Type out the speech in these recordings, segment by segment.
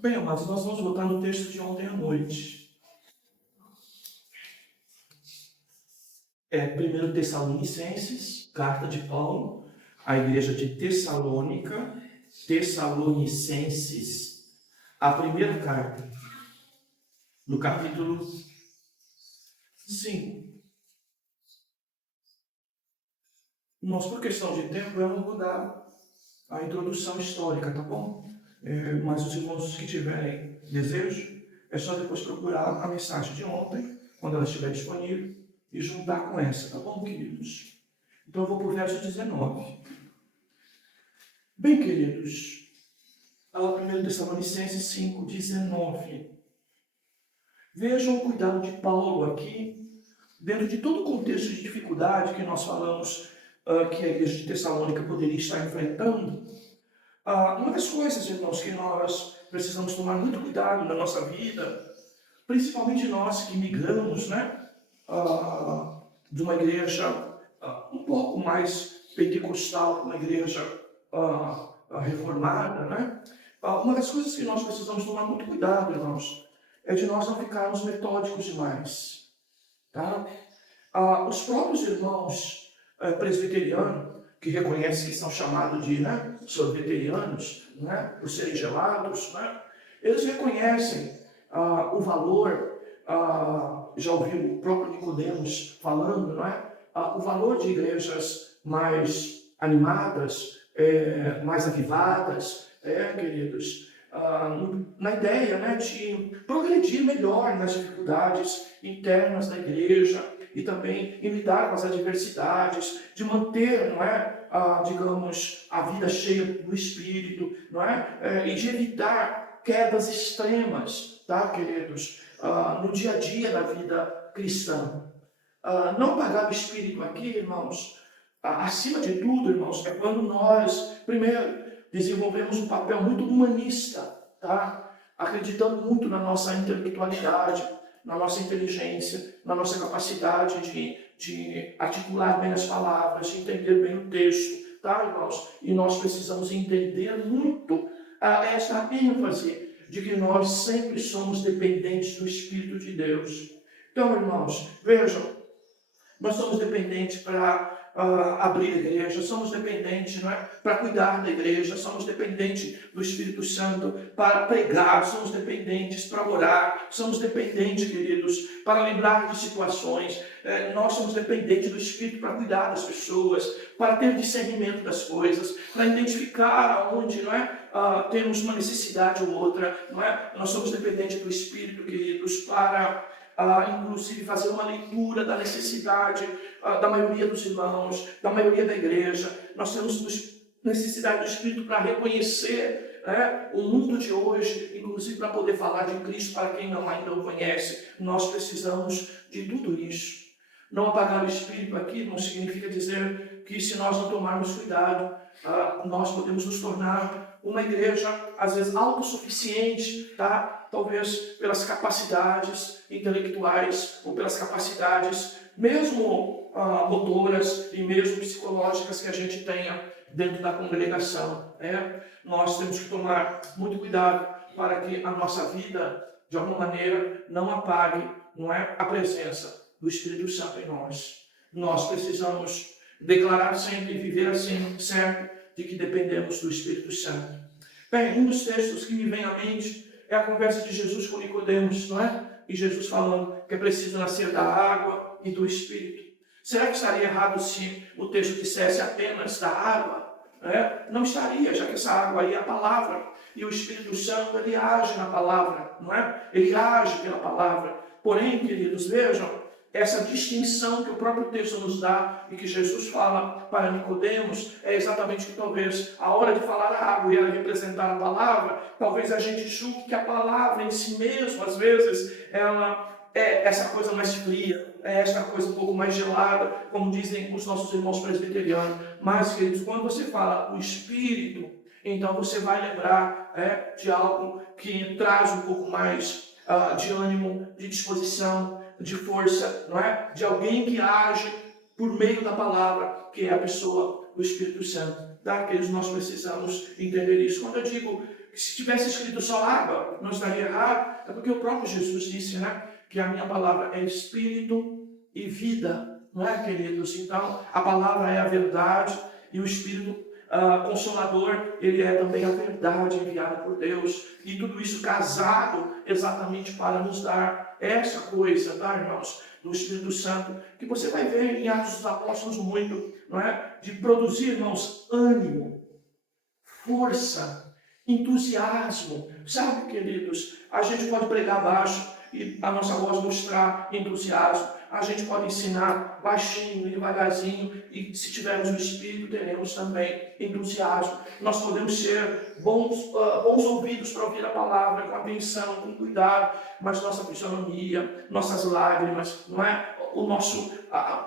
Bem, amados, nós vamos voltar no texto de ontem à noite. É 1 Tessalonicenses, carta de Paulo, à igreja de Tessalônica, Tessalonicenses, a primeira carta, no capítulo 5. Nós, por questão de tempo, eu não vou dar a introdução histórica, tá bom? Mas os irmãos que tiverem desejo, é só depois procurar a mensagem de ontem, quando ela estiver disponível, e juntar com essa, tá bom, queridos? Então eu vou para o verso 19. Bem, queridos, a 1 Tessalonicenses 5, 19. Vejam o cuidado de Paulo aqui, dentro de todo o contexto de dificuldade que nós falamos que a igreja de Tessalônica poderia estar enfrentando. Uma das coisas, irmãos, que nós precisamos tomar muito cuidado na nossa vida, principalmente nós que migramos, né, de uma igreja um pouco mais pentecostal, uma igreja reformada, né? Uma das coisas que nós precisamos tomar muito cuidado, irmãos, é de nós não ficarmos metódicos demais, tá? Os próprios irmãos presbiterianos, que reconhecem que são chamados de sorveterianos, né, por serem gelados, né, eles reconhecem o valor, já ouvi o próprio Nicodemos falando, não é? O valor de igrejas mais animadas, mais avivadas, queridos, na ideia, né, de progredir melhor nas dificuldades internas da igreja e também em lidar com as adversidades, de manter, não é, digamos, a vida cheia do Espírito, não é, e de evitar quedas extremas, tá, queridos, no dia a dia da vida cristã. Não apagar o Espírito aqui, irmãos, acima de tudo, irmãos, é quando nós, primeiro, desenvolvemos um papel muito humanista, tá? Acreditando muito na nossa intelectualidade, na nossa inteligência, na nossa capacidade de articular bem as palavras, de entender bem o texto, tá, irmãos? E nós precisamos entender muito essa ênfase de que nós sempre somos dependentes do Espírito de Deus. Então, irmãos, vejam, nós somos dependentes para abrir a igreja, somos dependentes, não é, para cuidar da igreja, somos dependentes do Espírito Santo para pregar, somos dependentes para orar, somos dependentes, queridos, para lembrar de situações, nós somos dependentes do Espírito para cuidar das pessoas, para ter discernimento das coisas, para identificar aonde, não é, temos uma necessidade ou outra, não é? Nós somos dependentes do Espírito, queridos, para inclusive fazer uma leitura da necessidade da maioria dos irmãos, da maioria da igreja. Nós temos necessidade do Espírito para reconhecer, né, o mundo de hoje, inclusive para poder falar de Cristo para quem ainda o conhece. Nós precisamos de tudo isso. Não apagar o Espírito aqui não significa dizer que se nós não tomarmos cuidado, nós podemos nos tornar uma igreja, às vezes, autossuficiente, tá? Talvez pelas capacidades intelectuais ou pelas capacidades mesmo motoras e mesmo psicológicas que a gente tenha dentro da congregação. Nós temos que tomar muito cuidado para que a nossa vida, de alguma maneira, não apague, não é, a presença do Espírito Santo em nós. Nós precisamos declarar sempre e viver assim, certo? De que dependemos do Espírito Santo. Bem, um dos textos que me vem à mente é a conversa de Jesus com Nicodemos, não é? E Jesus falando que é preciso nascer da água e do Espírito. Será que estaria errado se o texto dissesse apenas da água? Não estaria, já que essa água aí é a palavra. E o Espírito Santo, ele age na palavra, não é? Ele age pela palavra. Porém, queridos, vejam, essa distinção que o próprio texto nos dá e que Jesus fala para Nicodemos é exatamente que talvez a hora de falar a água e ela representar a palavra, talvez a gente julgue que a palavra em si mesmo, às vezes, ela é essa coisa mais fria, é essa coisa um pouco mais gelada, como dizem os nossos irmãos presbiterianos. Mas, queridos, quando você fala o Espírito, então você vai lembrar de algo que traz um pouco mais de ânimo, de disposição, de força, não é? De alguém que age por meio da palavra, que é a pessoa do Espírito Santo. Tá? Que nós precisamos entender isso. Quando eu digo Se tivesse escrito só água, não estaria errado, é porque o próprio Jesus disse, né, que a minha palavra é espírito e vida, não é, queridos? Então, a palavra é a verdade e o espírito consolador, ele é também a verdade enviada por Deus, e tudo isso casado exatamente para nos dar essa coisa, tá, irmãos, do Espírito Santo, que você vai ver em Atos dos Apóstolos muito, não é? De produzir, irmãos, ânimo, força, entusiasmo, sabe, queridos? A gente pode pregar baixo e a nossa voz mostrar entusiasmo. A gente pode ensinar baixinho e devagarzinho, e se tivermos o Espírito, teremos também entusiasmo. Nós podemos ser bons ouvidos para ouvir a palavra, com atenção, com cuidado, mas nossa fisionomia, nossas lágrimas, não é?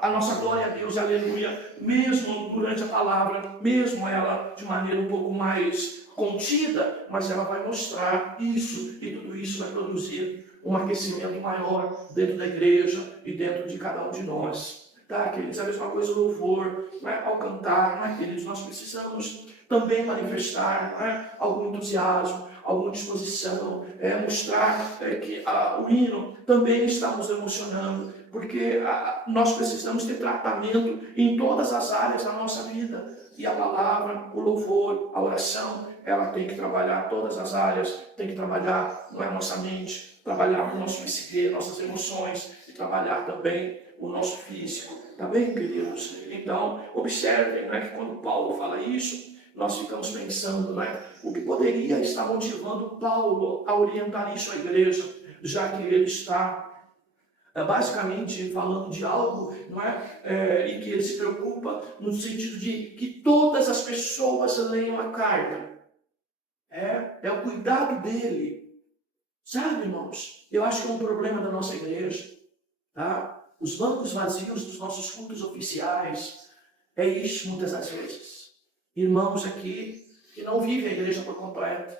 A nossa glória a Deus, aleluia, mesmo durante a palavra, mesmo ela de maneira um pouco mais contida, mas ela vai mostrar isso, e tudo isso vai produzir um aquecimento maior dentro da igreja e dentro de cada um de nós. Tá, queridos? A mesma coisa o louvor, não é? Ao cantar, não é, queridos? Nós precisamos também manifestar, não é? Algum entusiasmo, alguma disposição, mostrar que o hino também está nos emocionando, porque nós precisamos ter tratamento em todas as áreas da nossa vida. E a palavra, o louvor, a oração, ela tem que trabalhar todas as áreas, tem que trabalhar, não é, a nossa mente, trabalhar o nosso psique, nossas emoções, e trabalhar também o nosso físico. Tá bem, queridos? Então, observem, né, que quando Paulo fala isso, nós ficamos pensando, né, o que poderia estar motivando Paulo a orientar isso à igreja, já que ele está basicamente falando de algo, não é? E que ele se preocupa no sentido de que todas as pessoas leiam a carta. É o cuidado dele. Sabe, irmãos? Eu acho que é um problema da nossa igreja, tá? Os bancos vazios dos nossos cultos oficiais, é isso muitas das vezes. Irmãos aqui que não vivem a igreja por completo,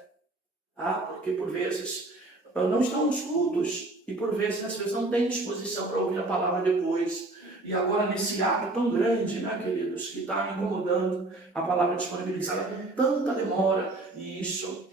tá? Porque por vezes não estão nos cultos e por vezes, às vezes, não têm disposição para ouvir a palavra depois. E agora nesse ato tão grande, né, queridos, que está me incomodando, a palavra disponibilizada com tanta demora, e isso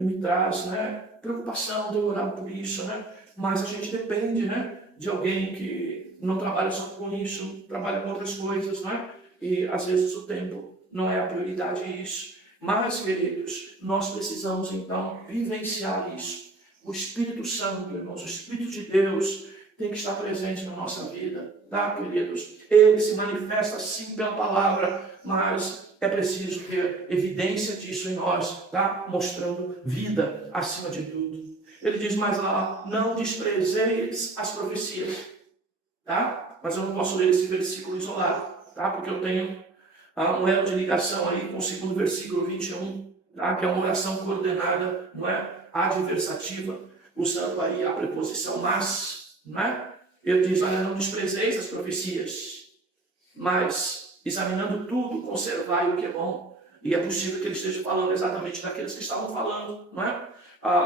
me traz, né, preocupação, tenho orado por isso, né? Mas a gente depende, né, de alguém que não trabalha só com isso, trabalha com outras coisas, né? E às vezes o tempo não é a prioridade isso. Mas, queridos, nós precisamos então vivenciar isso. O Espírito Santo, irmãos, o Espírito de Deus tem que estar presente na nossa vida, tá, queridos? Ele se manifesta sim pela palavra, mas é preciso ter evidência disso em nós, tá? Mostrando vida acima de tudo. Ele diz mais lá, não desprezeis as profecias, tá? Mas eu não posso ler esse versículo isolado, tá? Porque eu tenho um elo de ligação aí com o segundo versículo 21, tá? Que é uma oração coordenada, não é? Adversativa, usando aí a preposição mas, não é? Ele diz, olha, não desprezeis as profecias, mas examinando tudo, conservai o que é bom. E é possível que ele esteja falando exatamente daqueles que estavam falando, não é?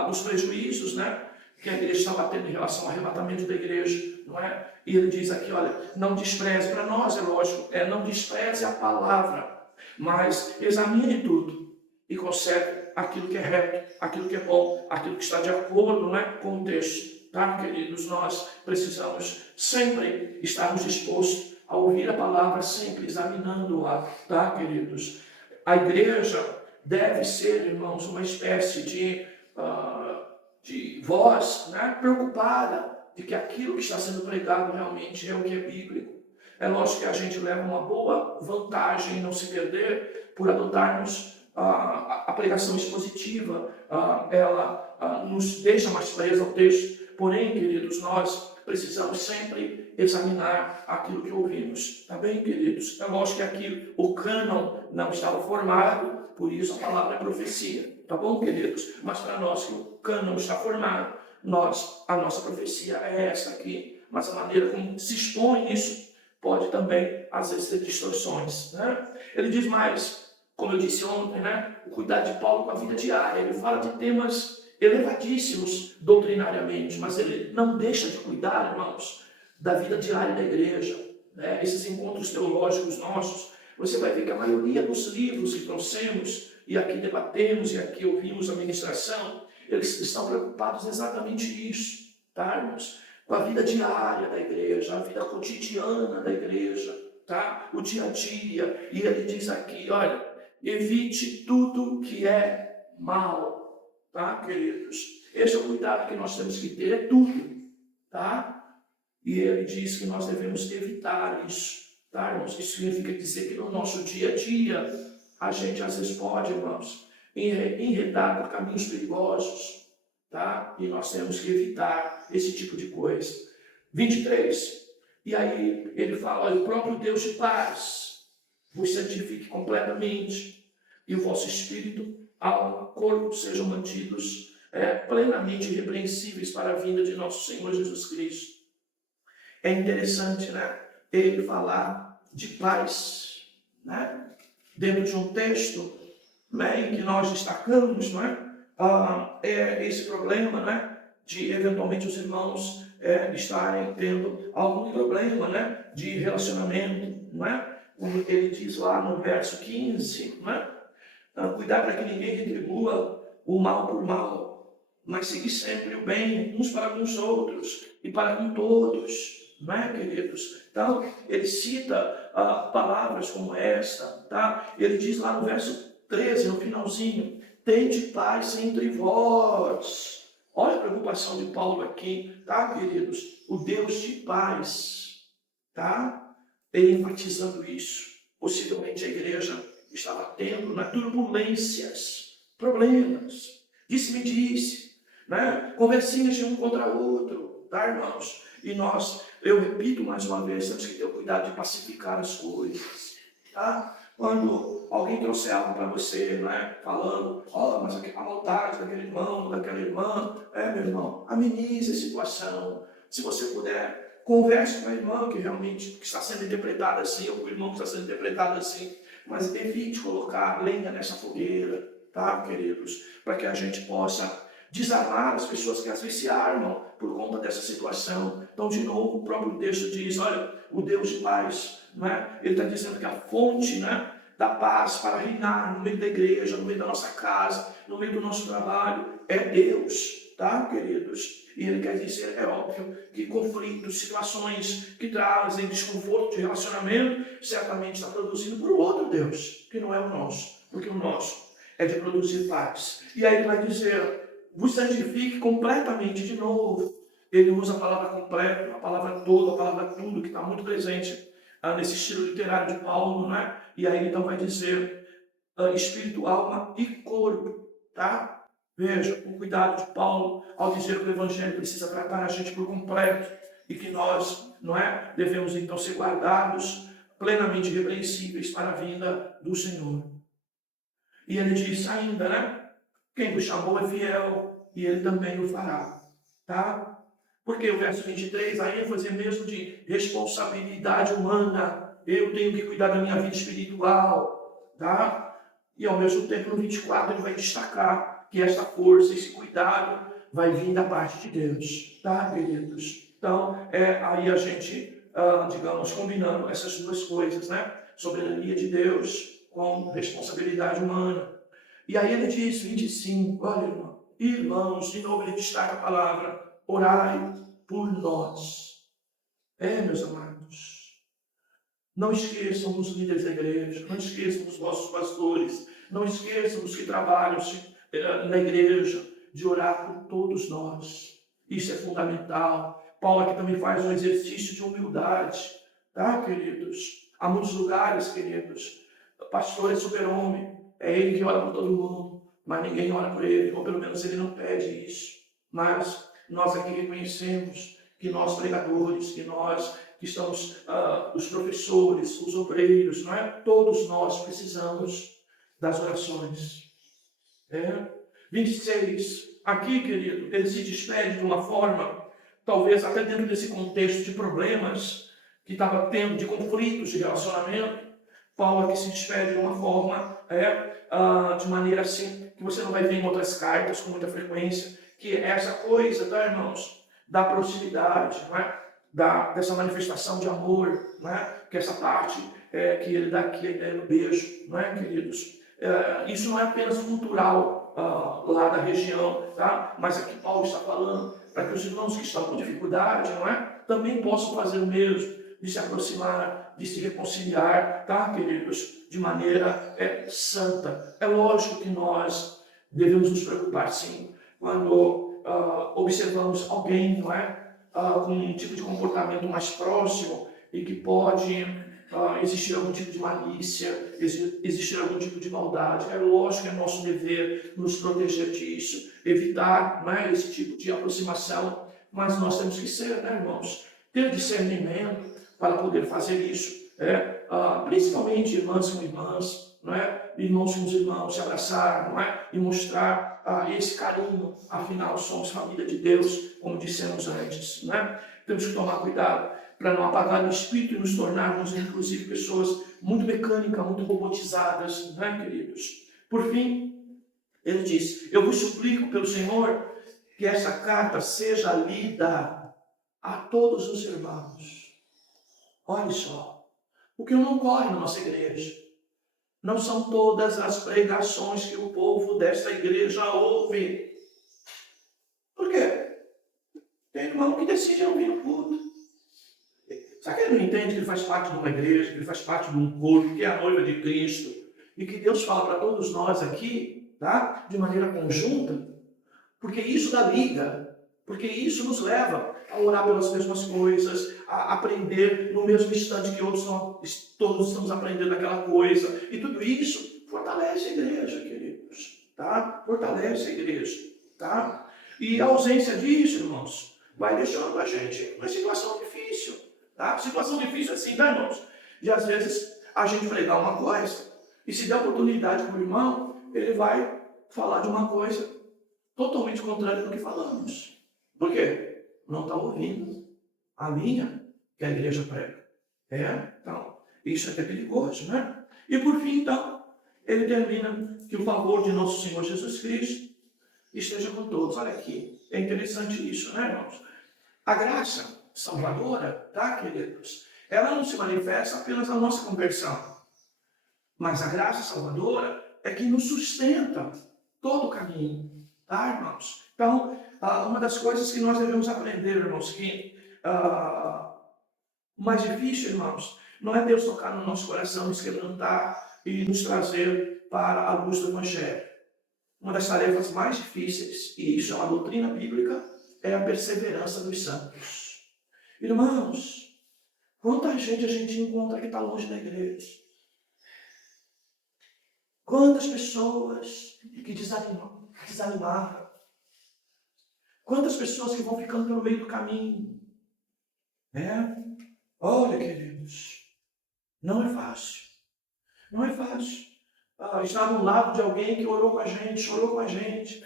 Dos prejuízos, né, que a igreja estava tendo em relação ao arrebatamento da igreja, não é? E ele diz aqui, olha, não despreze, para nós é lógico, não despreze a palavra, mas examine tudo e conserve aquilo que é reto, aquilo que é bom, aquilo que está de acordo, né, com o texto, tá, queridos? Nós precisamos sempre estarmos dispostos a ouvir a palavra, sempre examinando-a, tá, queridos? A igreja deve ser, irmãos, uma espécie de voz, né, preocupada de que aquilo que está sendo pregado realmente é o que é bíblico. É lógico que a gente leva uma boa vantagem em não se perder por adotarmos a pregação expositiva, ela nos deixa mais presa ao texto. Porém, queridos, nós precisamos sempre examinar aquilo que ouvimos. Tá bem, queridos? É lógico que aqui o cânon não estava formado, por isso a palavra é profecia. Tá bom, queridos? Mas para nós que o cânon está formado, a nossa profecia é essa aqui. Mas a maneira como se expõe isso pode também, às vezes, ter distorções, né? Ele diz mais, como eu disse ontem, né? O cuidado de Paulo com a vida diária. Ele fala de temas elevadíssimos doutrinariamente, mas ele não deixa de cuidar, irmãos, da vida diária da igreja, né? Esses encontros teológicos nossos, você vai ver que a maioria dos livros que trouxemos e aqui debatemos, e aqui ouvimos a ministração, eles estão preocupados exatamente isso, tá, irmãos? Com a vida diária da igreja, a vida cotidiana da igreja, tá? O dia a dia. E ele diz aqui, olha, evite tudo que é mal, tá, queridos? Esse é o cuidado que nós temos que ter, é tudo, tá? E ele diz que nós devemos evitar isso, tá, irmãos? Isso significa dizer que no nosso dia a dia, a gente às vezes pode, irmãos, enredar por caminhos perigosos, tá? E nós temos que evitar esse tipo de coisa. 23. E aí ele fala, olha, o próprio Deus de paz vos santifique completamente, e o vosso espírito, alma, corpo sejam mantidos plenamente irrepreensíveis para a vinda de nosso Senhor Jesus Cristo. É interessante, né? Ele falar de paz, né? Dentro de um texto, né, em que nós destacamos, não é? Esse problema, né? De eventualmente os irmãos estarem tendo algum problema, né? De relacionamento, não é? Como ele diz lá no verso 15, não é? Cuidar para que ninguém retribua o mal por mal, mas seguir sempre o bem uns para com os outros e para com todos, não é, queridos? Então, ele cita palavras como esta, tá? Ele diz lá no verso 13, no finalzinho, tende paz entre vós. Olha a preocupação de Paulo aqui, tá, queridos? O Deus de paz, tá? Ele enfatizando isso. Possivelmente a igreja estava tendo turbulências, problemas, disse-me-disse, né? Conversinhas de um contra outro, tá, irmãos? E nós, eu repito mais uma vez, temos que ter o cuidado de pacificar as coisas, tá? Quando alguém trouxer algo para você, né, falando, mas a maldade daquele irmão, daquela irmã, meu irmão, amenize a situação. Se você puder, converse com a irmã que realmente está sendo interpretada assim, ou com o irmão que está sendo interpretado assim, mas evite colocar lenha nessa fogueira, tá, queridos? Para que a gente possa desarmar as pessoas que às vezes se armam por conta dessa situação. Então, de novo, o próprio texto diz, olha, o Deus de paz, né? Ele está dizendo que a fonte, né, da paz para reinar no meio da igreja, no meio da nossa casa, no meio do nosso trabalho, é Deus, tá, queridos? E ele quer dizer, é óbvio, que conflitos, situações que trazem desconforto de relacionamento, certamente está produzindo por outro Deus, que não é o nosso, porque o nosso é de produzir paz. E aí ele vai dizer, vos santifique completamente, de novo. Ele usa a palavra completo, a palavra todo, a palavra tudo, que está muito presente nesse estilo literário de Paulo, né? E aí então vai dizer espírito, alma e corpo, tá? Veja o cuidado de Paulo ao dizer que o evangelho precisa tratar a gente por completo e que nós, não é, devemos então ser guardados plenamente irrepreensíveis para a vinda do Senhor. E ele diz ainda, né? Quem o chamou é fiel e ele também o fará, tá? Porque o verso 23, a ênfase é mesmo de responsabilidade humana. Eu tenho que cuidar da minha vida espiritual, tá? E ao mesmo tempo, no 24, ele vai destacar que essa força, esse cuidado, vai vir da parte de Deus, tá, queridos? Então, aí a gente, digamos, combinando essas duas coisas, né? Soberania de Deus com responsabilidade humana. E aí ele diz, 25, olha, irmãos, de novo ele destaca a palavra, orai por nós. Meus amados, não esqueçam os líderes da igreja, não esqueçam os vossos pastores, não esqueçam os que trabalham na igreja, de orar por todos nós. Isso é fundamental. Paulo aqui também faz um exercício de humildade, tá, queridos? Há muitos lugares, queridos, pastor é super-homem, é ele que ora por todo mundo, mas ninguém ora por ele, ou pelo menos ele não pede isso. Mas nós aqui reconhecemos que nós pregadores, que nós que estamos, os professores, os obreiros, não é? Todos nós precisamos das orações. 26. Aqui, querido, ele se despede de uma forma, talvez até dentro desse contexto de problemas que estava tendo, de conflitos de relacionamento, Paulo aqui se despede de uma forma, de maneira assim, que você não vai ver em outras cartas com muita frequência, que é essa coisa, tá, irmãos, da proximidade, não é? Dessa manifestação de amor, não é? Que essa parte que ele dá aqui, a ideia do beijo, não é, queridos? Isso não é apenas cultural lá da região, tá? Mas aqui Paulo está falando para que os irmãos que estão com dificuldade, não é? Também possam fazer o mesmo, de se aproximar, de se reconciliar, tá, queridos? De maneira santa. É lógico que nós devemos nos preocupar, sim, quando observamos alguém, não é? Com um tipo de comportamento mais próximo e que pode existir algum tipo de malícia, existir algum tipo de maldade. É lógico que é nosso dever nos proteger disso, evitar, não é, esse tipo de aproximação, mas nós temos que ser, né, irmãos, ter discernimento para poder fazer isso. Principalmente irmãs com irmãs, não é? Irmãos com os irmãos, se abraçar, não é? E mostrar esse carinho, afinal somos família de Deus, como dissemos antes, não é? Temos que tomar cuidado para não apagar o espírito e nos tornarmos, inclusive, pessoas muito mecânicas, muito robotizadas, não é, queridos? Por fim, ele diz: eu vos suplico pelo Senhor que essa carta seja lida a todos os irmãos. Olha só, o que não ocorre na nossa igreja. Não são todas as pregações que o povo desta igreja ouve. Por quê? Tem irmão que decide não vir no culto. Será que ele não entende que ele faz parte de uma igreja, que ele faz parte de um corpo, que é a noiva de Cristo, e que Deus fala para todos nós aqui, tá? De maneira conjunta? Porque isso dá liga, porque isso nos leva a orar pelas mesmas coisas, a aprender no mesmo instante que outros todos estamos aprendendo aquela coisa. E tudo isso fortalece a igreja, queridos, tá? Fortalece a igreja, tá? E a ausência disso, irmãos, vai deixando a gente numa situação difícil, tá? Situação difícil assim, tá, irmãos? E às vezes a gente pregar uma coisa, e se der oportunidade para o irmão, ele vai falar de uma coisa totalmente contrária do que falamos. Por quê? Não está ouvindo a linha que a igreja prega. Então, isso é até perigoso, né? E por fim, então, ele termina que o favor de nosso Senhor Jesus Cristo esteja com todos. Olha aqui, é interessante isso, né, irmãos? A graça salvadora, tá, queridos? Ela não se manifesta apenas na nossa conversão, mas a graça salvadora é que nos sustenta todo o caminho, tá, irmãos? Então, uma das coisas que nós devemos aprender, irmãos, que o mais difícil, irmãos, não é Deus tocar no nosso coração, nos quebrantar e nos trazer para a luz do Evangelho. Uma das tarefas mais difíceis, e isso é uma doutrina bíblica, é a perseverança dos santos. Irmãos, quanta gente a gente encontra que está longe da igreja? Quantas pessoas que desanimaram? Quantas pessoas que vão ficando pelo meio do caminho? Olha, queridos, não é fácil. Não é fácil. Estar ao lado de alguém que orou com a gente, chorou com a gente,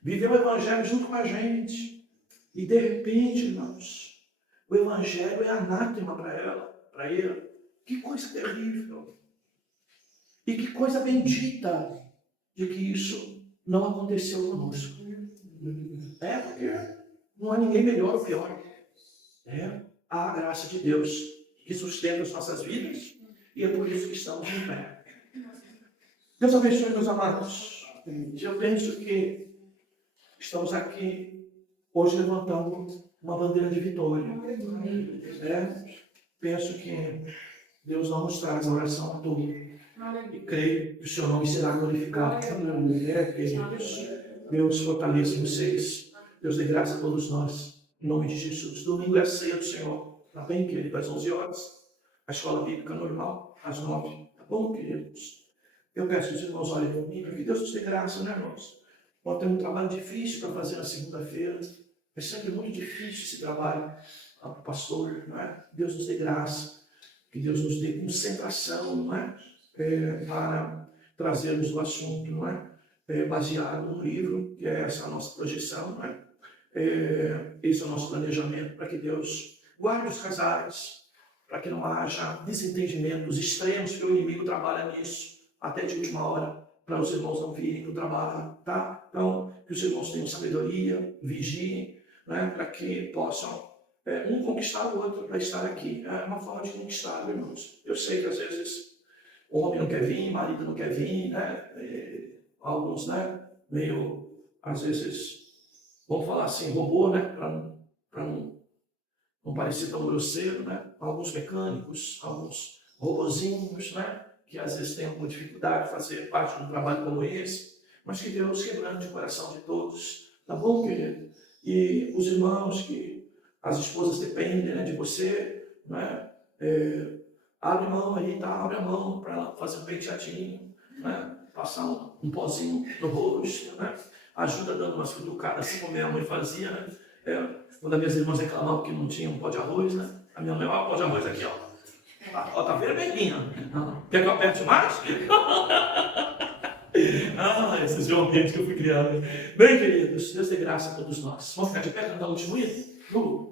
viveu o Evangelho junto com a gente. E de repente, irmãos, o Evangelho é anátema para ela, para ele. Que coisa terrível. E que coisa bendita de que isso não aconteceu conosco. Porque não há ninguém melhor ou pior. Há a graça de Deus que sustenta as nossas vidas e é por isso que estamos em pé. Deus abençoe, meus amados. Eu penso que estamos aqui hoje levantando uma bandeira de vitória. Penso que Deus não nos traz a oração a todos. E creio que o seu nome será glorificado. Queridos, Deus fortaleça vocês. Deus dê graça a todos nós. Em nome de Jesus. Domingo é a ceia do Senhor. Tá bem, querido? Às 11 horas. A escola bíblica normal, às 9. Tá bom, queridos? Eu peço que os irmãos olhem para mim, que Deus nos dê graça, né, irmãos? Nós temos um trabalho difícil para fazer na segunda-feira. É sempre muito difícil esse trabalho para o pastor, não é? Deus nos dê graça. Que Deus nos dê concentração, não é? Para trazermos o assunto, não é? Baseado no livro, que é essa a nossa projeção, não é? Esse é o nosso planejamento, para que Deus guarde os casais, para que não haja desentendimentos extremos, que o inimigo trabalha nisso, até de última hora, para os irmãos não virem para o trabalho, tá? Então, que os irmãos tenham sabedoria, vigiem, né? Para que possam um conquistar o outro para estar aqui. É uma forma de conquistar, irmãos. Eu sei que às vezes homem não quer vir, marido não quer vir, né? Alguns, né? Meio, às vezes, vamos falar assim, robô, né? Para não parecer tão grosseiro, né? Alguns mecânicos, alguns robozinhos, né? Que às vezes têm alguma dificuldade de fazer parte de um trabalho como esse, mas que Deus quebrante o coração de todos, tá bom, querido? E os irmãos que as esposas dependem, né, de você, né? Abre mão aí, tá? Abre a mão para fazer um penteadinho, né? Passar um pozinho no rosto, né? Ajuda dando umas cutucadas, assim como minha mãe fazia, né? Quando as minhas irmãs reclamavam que não tinha um pó de arroz, né? A minha mãe, ó, o pó de arroz aqui, ó. Ó, tá vermelhinha. Quer que eu aperte mais? Esse é o ambiente que eu fui criado. Bem, queridos, Deus dê graça a todos nós. Vamos ficar de pé, cantar o último hino?